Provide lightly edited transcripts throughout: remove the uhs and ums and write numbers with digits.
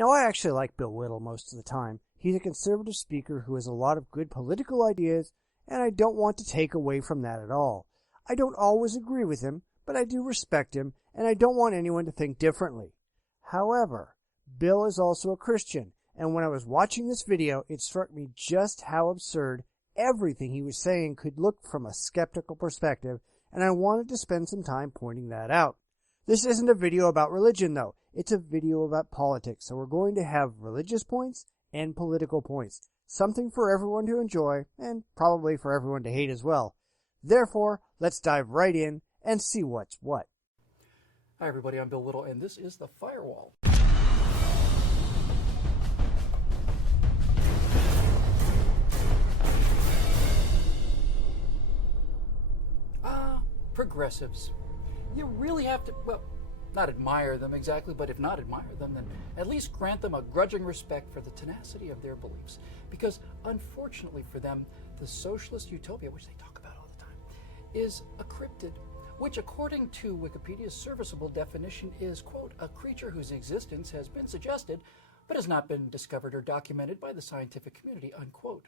Now, I actually like Bill Whittle most of the time. He's a conservative speaker who has a lot of good political ideas, and I don't want to take away from that at all. I don't always agree with him, but I do respect him, and I don't want anyone to think differently. However, Bill is also a Christian, and when I was watching this video, it struck me just how absurd everything he was saying could look from a skeptical perspective, and I wanted to spend some time pointing that out. This isn't a video about religion, though. It's a video about politics, so we're going to have religious points and political points. Something for everyone to enjoy, and probably for everyone to hate as well. Therefore, let's dive right in and see what's what. Hi everybody, I'm Bill Whittle, and this is The Firewall. Progressives. You really have to, well, not admire them exactly, but if not admire them, then at least grant them a grudging respect for the tenacity of their beliefs. Because unfortunately for them, the socialist utopia, which they talk about all the time, is a cryptid, which according to Wikipedia's serviceable definition is, quote, a creature whose existence has been suggested, but has not been discovered or documented by the scientific community, unquote.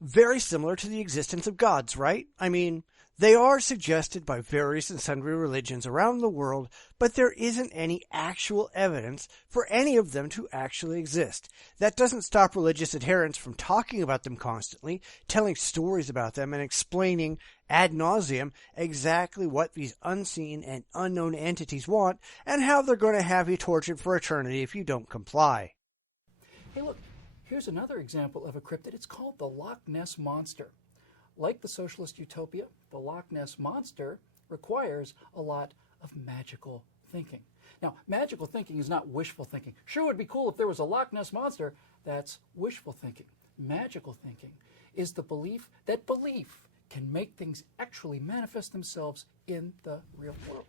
Very similar to the existence of gods, right? I mean, they are suggested by various and sundry religions around the world, but there isn't any actual evidence for any of them to actually exist. That doesn't stop religious adherents from talking about them constantly, telling stories about them, and explaining ad nauseum exactly what these unseen and unknown entities want and how they're going to have you tortured for eternity if you don't comply. Hey, look. Here's another example of a cryptid. It's called the Loch Ness Monster. Like the socialist utopia, the Loch Ness Monster requires a lot of magical thinking. Now, magical thinking is not wishful thinking. Sure, it would be cool if there was a Loch Ness Monster. That's wishful thinking. Magical thinking is the belief that belief can make things actually manifest themselves in the real world.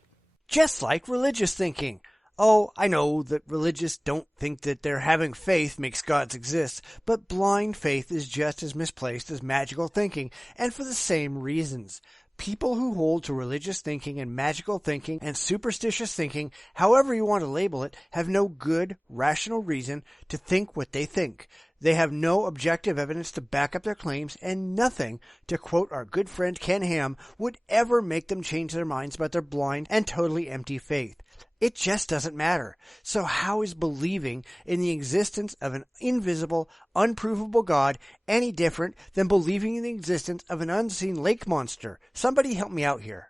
Just like religious thinking. Oh, I know that religious don't think that their having faith makes gods exist, but blind faith is just as misplaced as magical thinking, and for the same reasons. People who hold to religious thinking and magical thinking and superstitious thinking, however you want to label it, have no good, rational reason to think what they think. They have no objective evidence to back up their claims, and nothing, to quote our good friend Ken Ham, would ever make them change their minds about their blind and totally empty faith. It just doesn't matter. So how is believing in the existence of an invisible, unprovable God any different than believing in the existence of an unseen lake monster? Somebody help me out here.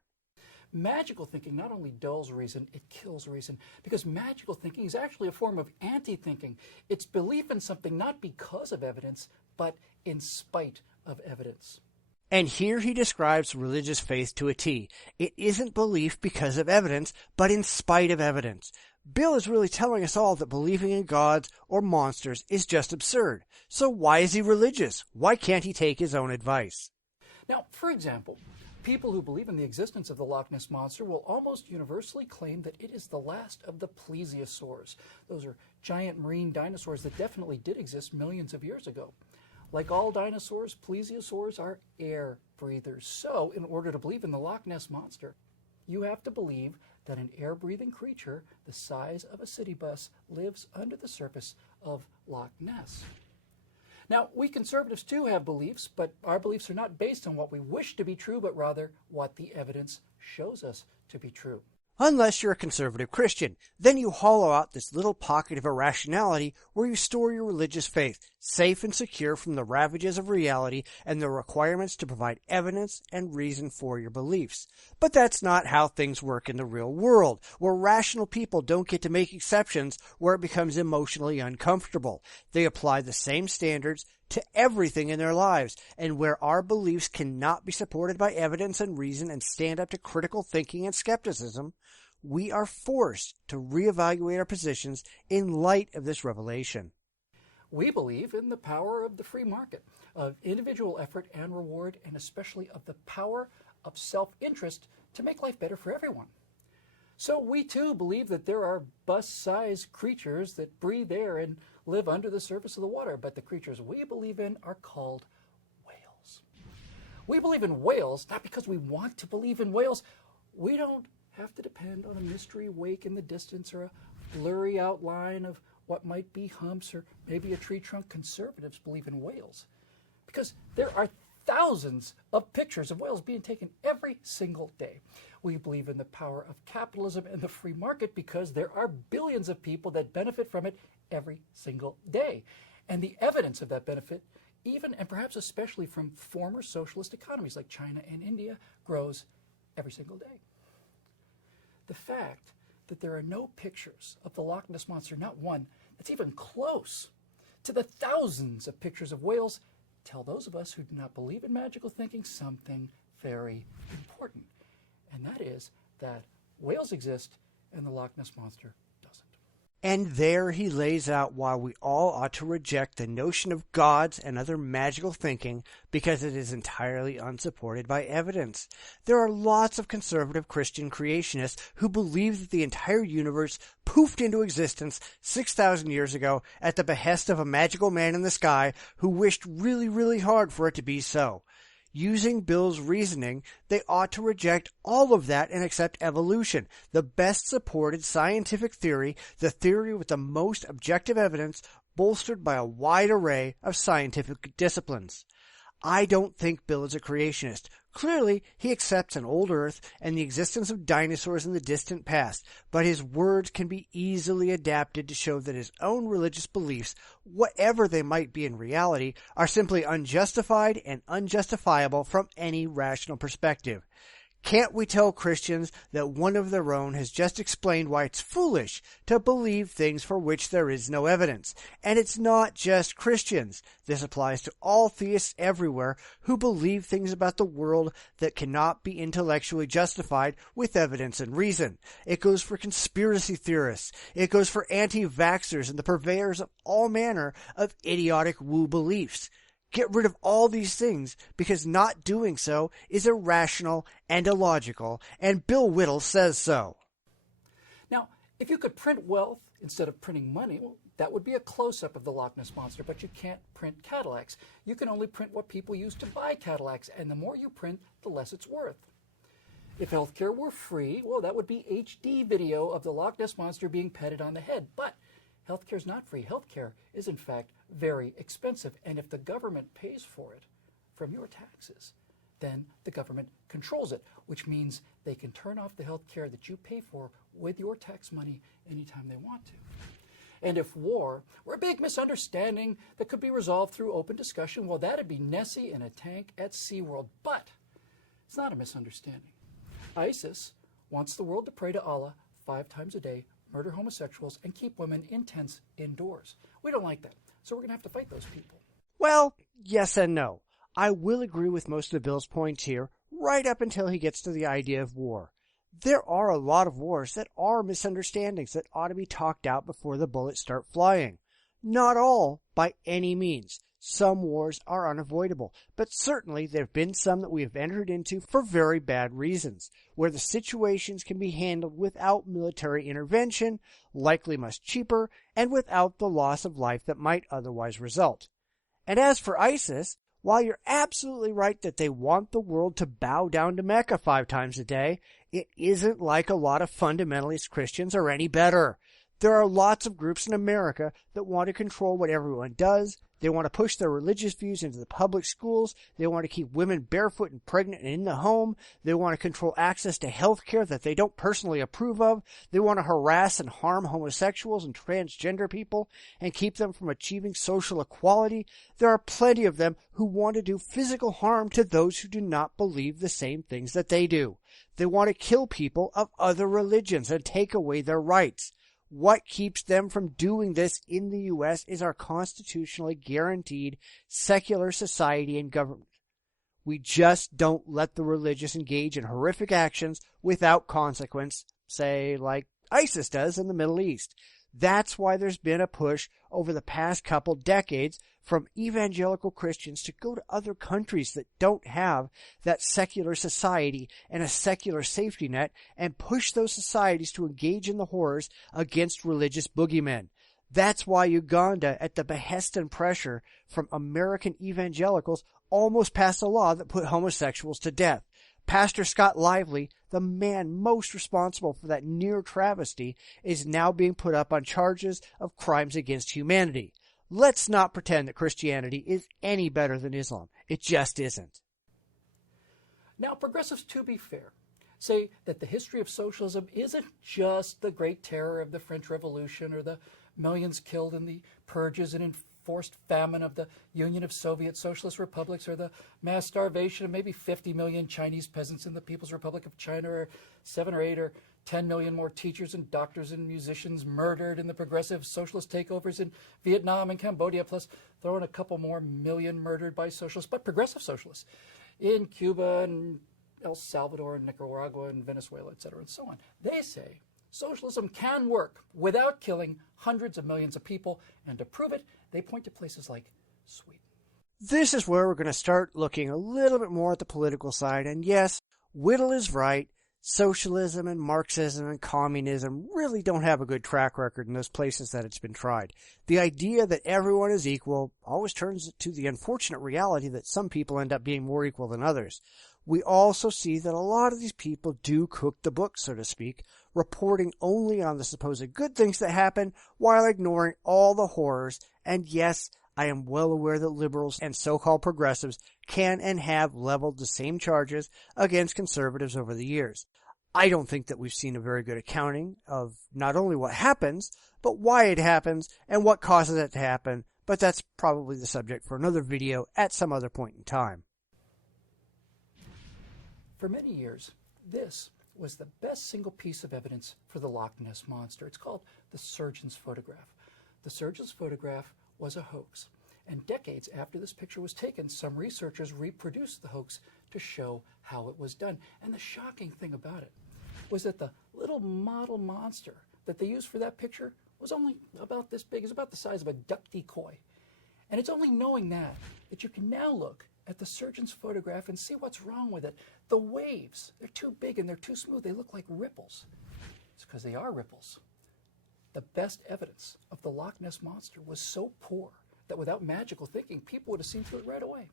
Magical thinking not only dulls reason, it kills reason, because magical thinking is actually a form of anti-thinking. It's belief in something not because of evidence, but in spite of evidence. And here he describes religious faith to a T. It isn't belief because of evidence, but in spite of evidence. Bill is really telling us all that believing in gods or monsters is just absurd. So why is he religious? Why can't he take his own advice? Now, for example, people who believe in the existence of the Loch Ness Monster will almost universally claim that it is the last of the plesiosaurs. Those are giant marine dinosaurs that definitely did exist millions of years ago. Like all dinosaurs, plesiosaurs are air breathers. So, in order to believe in the Loch Ness Monster, you have to believe that an air-breathing creature the size of a city bus lives under the surface of Loch Ness. Now, we conservatives too have beliefs, but our beliefs are not based on what we wish to be true, but rather what the evidence shows us to be true. Unless you're a conservative Christian. Then you hollow out this little pocket of irrationality where you store your religious faith, safe and secure from the ravages of reality and the requirements to provide evidence and reason for your beliefs. But that's not how things work in the real world, where rational people don't get to make exceptions where it becomes emotionally uncomfortable. They apply the same standards to everything in their lives, and where our beliefs cannot be supported by evidence and reason and stand up to critical thinking and skepticism, we are forced to reevaluate our positions in light of this revelation. We believe in the power of the free market, of individual effort and reward, and especially of the power of self-interest to make life better for everyone. So we too believe that there are bus-sized creatures that breathe air and live under the surface of the water, but the creatures we believe in are called whales. We believe in whales not because we want to believe in whales. We don't have to depend on a mystery wake in the distance or a blurry outline of what might be humps or maybe a tree trunk, conservatives believe in whales. Because there are thousands of pictures of whales being taken every single day. We believe in the power of capitalism and the free market because there are billions of people that benefit from it every single day. And the evidence of that benefit, even and perhaps especially from former socialist economies like China and India, grows every single day. The fact that there are no pictures of the Loch Ness Monster, not one, that's even close to the thousands of pictures of whales, tell those of us who do not believe in magical thinking something very important. And that is that whales exist and the Loch Ness Monster doesn't. And there he lays out why we all ought to reject the notion of gods and other magical thinking because it is entirely unsupported by evidence. There are lots of conservative Christian creationists who believe that the entire universe poofed into existence 6,000 years ago at the behest of a magical man in the sky who wished really, really hard for it to be so. Using Bill's reasoning, they ought to reject all of that and accept evolution, the best supported scientific theory, the theory with the most objective evidence, bolstered by a wide array of scientific disciplines. I don't think Bill is a creationist. Clearly, he accepts an old Earth and the existence of dinosaurs in the distant past, but his words can be easily adapted to show that his own religious beliefs, whatever they might be in reality, are simply unjustified and unjustifiable from any rational perspective. Can't we tell Christians that one of their own has just explained why it's foolish to believe things for which there is no evidence? And it's not just Christians. This applies to all theists everywhere who believe things about the world that cannot be intellectually justified with evidence and reason. It goes for conspiracy theorists. It goes for anti-vaxxers and the purveyors of all manner of idiotic woo beliefs. Get rid of all these things because not doing so is irrational and illogical, and Bill Whittle says so. Now, if you could print wealth instead of printing money, well, that would be a close-up of the Loch Ness Monster, but you can't print Cadillacs. You can only print what people use to buy Cadillacs, and the more you print, the less it's worth. If healthcare were free, well, that would be HD video of the Loch Ness Monster being petted on the head, but healthcare is not free. Healthcare is, in fact, very expensive. And if the government pays for it from your taxes, then the government controls it, which means they can turn off the healthcare that you pay for with your tax money anytime they want to. And if war were a big misunderstanding that could be resolved through open discussion, well, that'd be Nessie in a tank at SeaWorld. But it's not a misunderstanding. ISIS wants the world to pray to Allah 5 times a day, murder homosexuals, and keep women in tents indoors. We don't like that, so we're going to have to fight those people. Well, yes and no. I will agree with most of Bill's points here, right up until he gets to the idea of war. There are a lot of wars that are misunderstandings that ought to be talked out before the bullets start flying. Not all, by any means. Some wars are unavoidable, but certainly there have been some that we have entered into for very bad reasons, where the situations can be handled without military intervention, likely much cheaper, and without the loss of life that might otherwise result. And as for ISIS, while you're absolutely right that they want the world to bow down to Mecca 5 times a day, it isn't like a lot of fundamentalist Christians are any better. There are lots of groups in America that want to control what everyone does. They want to push their religious views into the public schools. They want to keep women barefoot and pregnant and in the home. They want to control access to health care that they don't personally approve of. They want to harass and harm homosexuals and transgender people and keep them from achieving social equality. There are plenty of them who want to do physical harm to those who do not believe the same things that they do. They want to kill people of other religions and take away their rights. What keeps them from doing this in the U.S. is our constitutionally guaranteed secular society and government. We just don't let the religious engage in horrific actions without consequence, say like ISIS does in the Middle East. That's why there's been a push over the past couple decades from evangelical Christians to go to other countries that don't have that secular society and a secular safety net and push those societies to engage in the horrors against religious boogeymen. That's why Uganda, at the behest and pressure from American evangelicals, almost passed a law that put homosexuals to death. Pastor Scott Lively, the man most responsible for that near travesty, is now being put up on charges of crimes against humanity. Let's not pretend that Christianity is any better than Islam. It just isn't. Now, progressives, to be fair, say that the history of socialism isn't just the Great Terror of the French Revolution or the millions killed in the purges and enforced famine of the Union of Soviet Socialist Republics, or the mass starvation of maybe 50 million Chinese peasants in the People's Republic of China, or 7 or 8 or 10 million more teachers and doctors and musicians murdered in the progressive socialist takeovers in Vietnam and Cambodia, plus throw in a couple more million murdered by socialists, but progressive socialists, in Cuba and El Salvador and Nicaragua and Venezuela, etc., and so on. They say socialism can work without killing hundreds of millions of people, and to prove it, they point to places like Sweden. This is where we're going to start looking a little bit more at the political side, and yes, Whittle is right. Socialism and Marxism and communism really don't have a good track record in those places that it's been tried. The idea that everyone is equal always turns to the unfortunate reality that some people end up being more equal than others. We also see that a lot of these people do cook the books, so to speak, reporting only on the supposed good things that happen while ignoring all the horrors. And yes, I am well aware that liberals and so-called progressives can and have leveled the same charges against conservatives over the years. I don't think that we've seen a very good accounting of not only what happens, but why it happens and what causes it to happen, but that's probably the subject for another video at some other point in time. For many years, this was the best single piece of evidence for the Loch Ness Monster. It's called the surgeon's photograph. The surgeon's photograph was a hoax. And decades after this picture was taken, some researchers reproduced the hoax to show how it was done. And the shocking thing about it was that the little model monster that they used for that picture was only about this big. It's about the size of a duck decoy. And it's only knowing that you can now look at the surgeon's photograph and see what's wrong with it. The waves, they're too big and they're too smooth. They look like ripples. It's because they are ripples. The best evidence of the Loch Ness Monster was so poor that without magical thinking, people would have seen through it right away.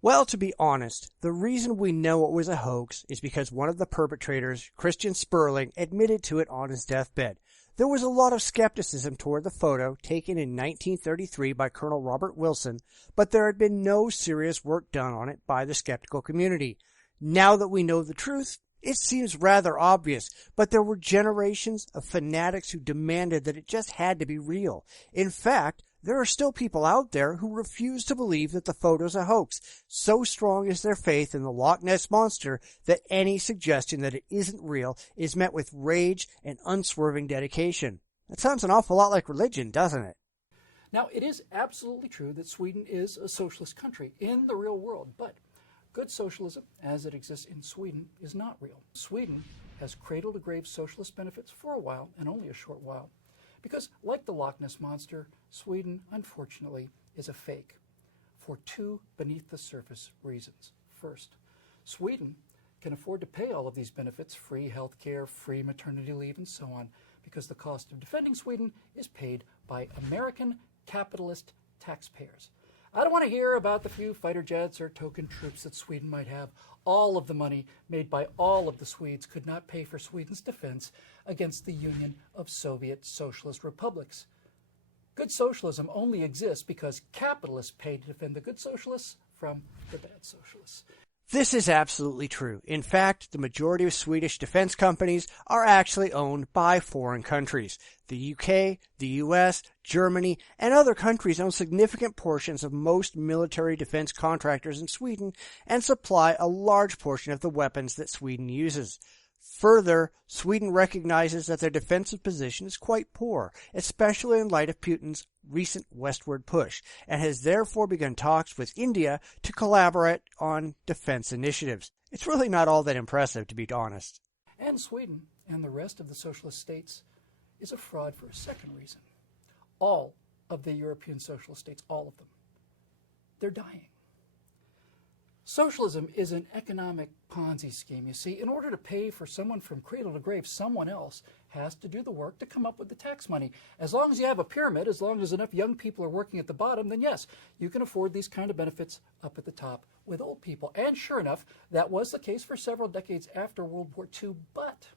Well, to be honest, the reason we know it was a hoax is because one of the perpetrators, Christian Sperling, admitted to it on his deathbed. There was a lot of skepticism toward the photo taken in 1933 by Colonel Robert Wilson, but there had been no serious work done on it by the skeptical community. Now that we know the truth, it seems rather obvious, but there were generations of fanatics who demanded that it just had to be real. In fact, there are still people out there who refuse to believe that the photo's a hoax. So strong is their faith in the Loch Ness Monster that any suggestion that it isn't real is met with rage and unswerving dedication. That sounds an awful lot like religion, doesn't it? Now, it is absolutely true that Sweden is a socialist country in the real world, but good socialism, as it exists in Sweden, is not real. Sweden has cradle-to-grave socialist benefits for a while, and only a short while. Because, like the Loch Ness Monster, Sweden, unfortunately, is a fake for two beneath-the-surface reasons. First, Sweden can afford to pay all of these benefits, free health care, free maternity leave, and so on, because the cost of defending Sweden is paid by American capitalist taxpayers. I don't want to hear about the few fighter jets or token troops that Sweden might have. All of the money made by all of the Swedes could not pay for Sweden's defense against the Union of Soviet Socialist Republics. Good socialism only exists because capitalists pay to defend the good socialists from the bad socialists. This is absolutely true. In fact, the majority of Swedish defense companies are actually owned by foreign countries. The UK, the US, Germany, and other countries own significant portions of most military defense contractors in Sweden and supply a large portion of the weapons that Sweden uses. Further, Sweden recognizes that their defensive position is quite poor, especially in light of Putin's recent westward push, and has therefore begun talks with India to collaborate on defense initiatives. It's really not all that impressive, to be honest. And Sweden and the rest of the socialist states is a fraud for a second reason. All of the European socialist states, all of them, they're dying. Socialism is an economic Ponzi scheme. You see, in order to pay for someone from cradle to grave, someone else has to do the work to come up with the tax money. As long as you have a pyramid, as long as enough young people are working at the bottom, then yes, you can afford these kind of benefits up at the top with old people. And sure enough, that was the case for several decades after World War II. But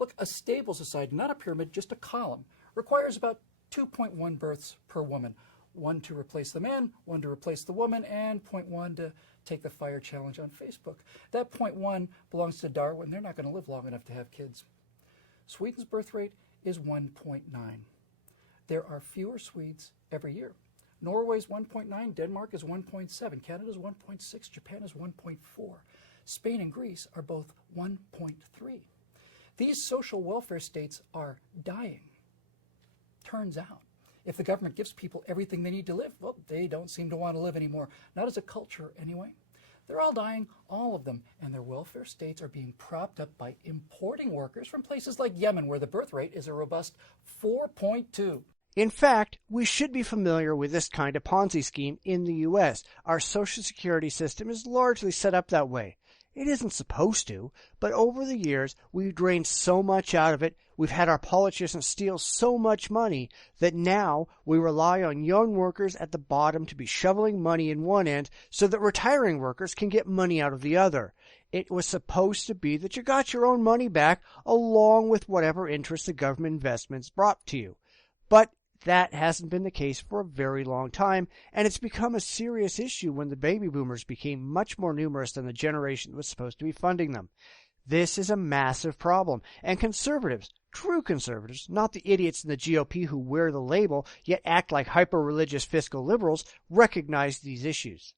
look, a stable society, not a pyramid, just a column, requires about 2.1 births per woman. 1 to replace the man, 1 to replace the woman, and 0.1 to take the fire challenge on Facebook. That 0.1 belongs to Darwin. They're not going to live long enough to have kids. Sweden's birth rate is 1.9. There are fewer Swedes every year. Norway's 1.9, Denmark is 1.7, Canada's 1.6, Japan is 1.4. Spain and Greece are both 1.3. These social welfare states are dying. Turns out, if the government gives people everything they need to live, well, they don't seem to want to live anymore. Not as a culture, anyway. They're all dying, all of them, and their welfare states are being propped up by importing workers from places like Yemen, where the birth rate is a robust 4.2. In fact, we should be familiar with this kind of Ponzi scheme in the U.S. Our Social Security system is largely set up that way. It isn't supposed to, but over the years, we've drained so much out of it, we've had our politicians steal so much money, that now we rely on young workers at the bottom to be shoveling money in one end so that retiring workers can get money out of the other. It was supposed to be that you got your own money back along with whatever interest the government investments brought to you. But that hasn't been the case for a very long time, and it's become a serious issue when the baby boomers became much more numerous than the generation that was supposed to be funding them. This is a massive problem, and conservatives, true conservatives, not the idiots in the GOP who wear the label yet act like hyper-religious fiscal liberals, recognize these issues.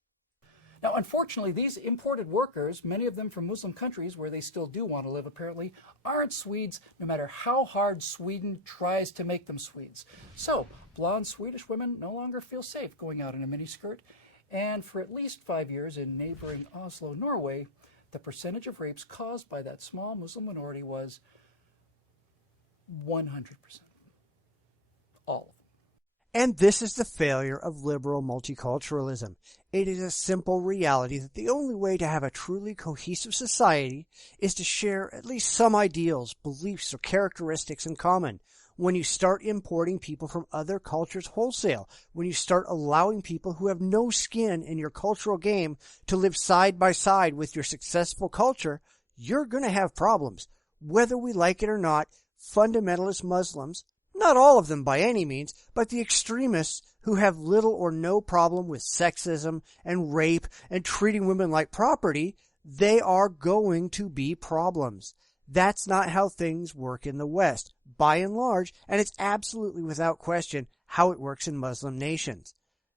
Now, unfortunately, these imported workers, many of them from Muslim countries where they still do want to live apparently, aren't Swedes no matter how hard Sweden tries to make them Swedes. So, blonde Swedish women no longer feel safe going out in a miniskirt, and for at least 5 years in neighboring Oslo, Norway, the percentage of rapes caused by that small Muslim minority was 100%. All of them. And this is the failure of liberal multiculturalism. It is a simple reality that the only way to have a truly cohesive society is to share at least some ideals, beliefs, or characteristics in common. When you start importing people from other cultures wholesale, when you start allowing people who have no skin in your cultural game to live side by side with your successful culture, you're going to have problems. Whether we like it or not, fundamentalist Muslims, not all of them by any means, but the extremists who have little or no problem with sexism and rape and treating women like property, they are going to be problems. That's not how things work in the West, by and large, and it's absolutely without question how it works in Muslim nations.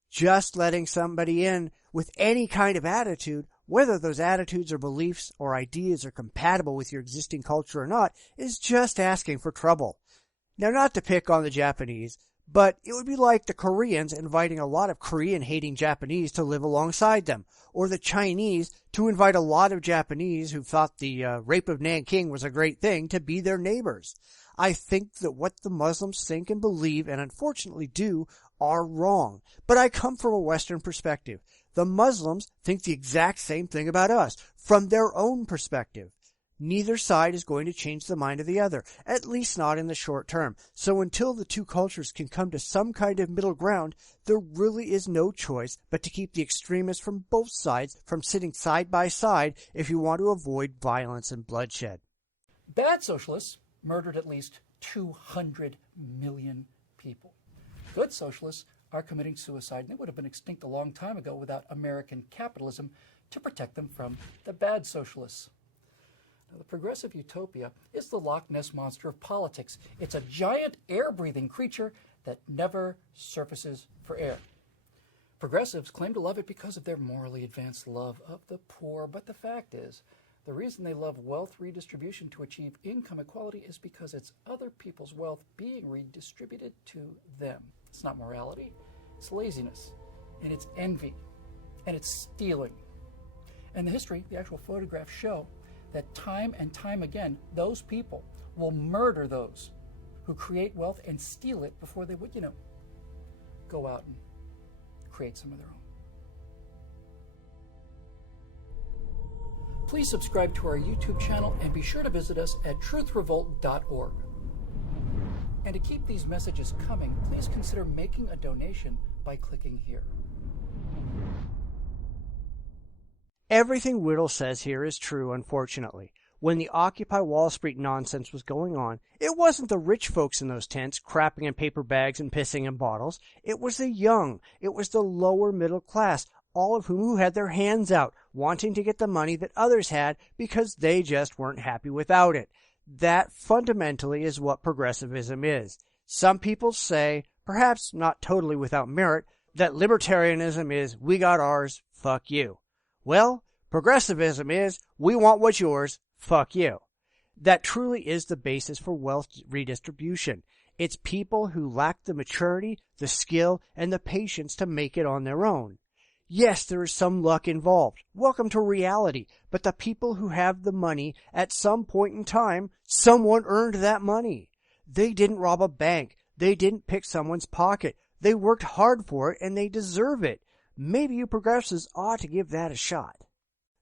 Just letting somebody in with any kind of attitude, whether those attitudes or beliefs or ideas are compatible with your existing culture or not, is just asking for trouble. Now, not to pick on the Japanese, but it would be like the Koreans inviting a lot of Korean-hating Japanese to live alongside them, or the Chinese to invite a lot of Japanese who thought the rape of Nanking was a great thing to be their neighbors. I think that what the Muslims think and believe, and unfortunately do, are wrong. But I come from a Western perspective. The Muslims think the exact same thing about us, from their own perspective. Neither side is going to change the mind of the other, at least not in the short term. So until the two cultures can come to some kind of middle ground, there really is no choice but to keep the extremists from both sides from sitting side by side if you want to avoid violence and bloodshed. Bad socialists murdered at least 200 million people. Good socialists are committing suicide, and they would have been extinct a long time ago without American capitalism to protect them from the bad socialists. Now, the progressive utopia is the Loch Ness Monster of politics. It's a giant air-breathing creature that never surfaces for air. Progressives claim to love it because of their morally advanced love of the poor, but the fact is, the reason they love wealth redistribution to achieve income equality is because it's other people's wealth being redistributed to them. It's not morality, it's laziness, and it's envy, and it's stealing. And the history, the actual photographs show that time and time again, those people will murder those who create wealth and steal it before they would, go out and create some of their own. Please subscribe to our YouTube channel and be sure to visit us at truthrevolt.org. And to keep these messages coming, please consider making a donation by clicking here. Everything Whittle says here is true, unfortunately. When the Occupy Wall Street nonsense was going on, it wasn't the rich folks in those tents crapping in paper bags and pissing in bottles. It was the young. It was the lower middle class, all of whom had their hands out, wanting to get the money that others had because they just weren't happy without it. That fundamentally is what progressivism is. Some people say, perhaps not totally without merit, that libertarianism is we got ours, fuck you. Well, progressivism is we want what's yours, fuck you. That truly is the basis for wealth redistribution. It's people who lack the maturity, the skill, and the patience to make it on their own. Yes, there is some luck involved. Welcome to reality. But the people who have the money, at some point in time, someone earned that money. They didn't rob a bank. They didn't pick someone's pocket. They worked hard for it, and they deserve it. Maybe you progressives ought to give that a shot.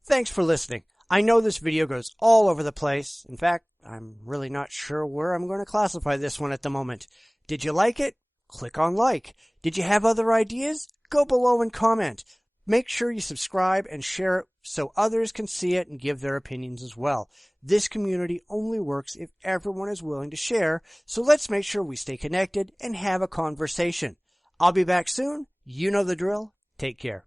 Thanks for listening. I know this video goes all over the place. In fact, I'm really not sure where I'm going to classify this one at the moment. Did you like it? Click on like. Did you have other ideas? Go below and comment. Make sure you subscribe and share it so others can see it and give their opinions as well. This community only works if everyone is willing to share, so let's make sure we stay connected and have a conversation. I'll be back soon. You know the drill. Take care.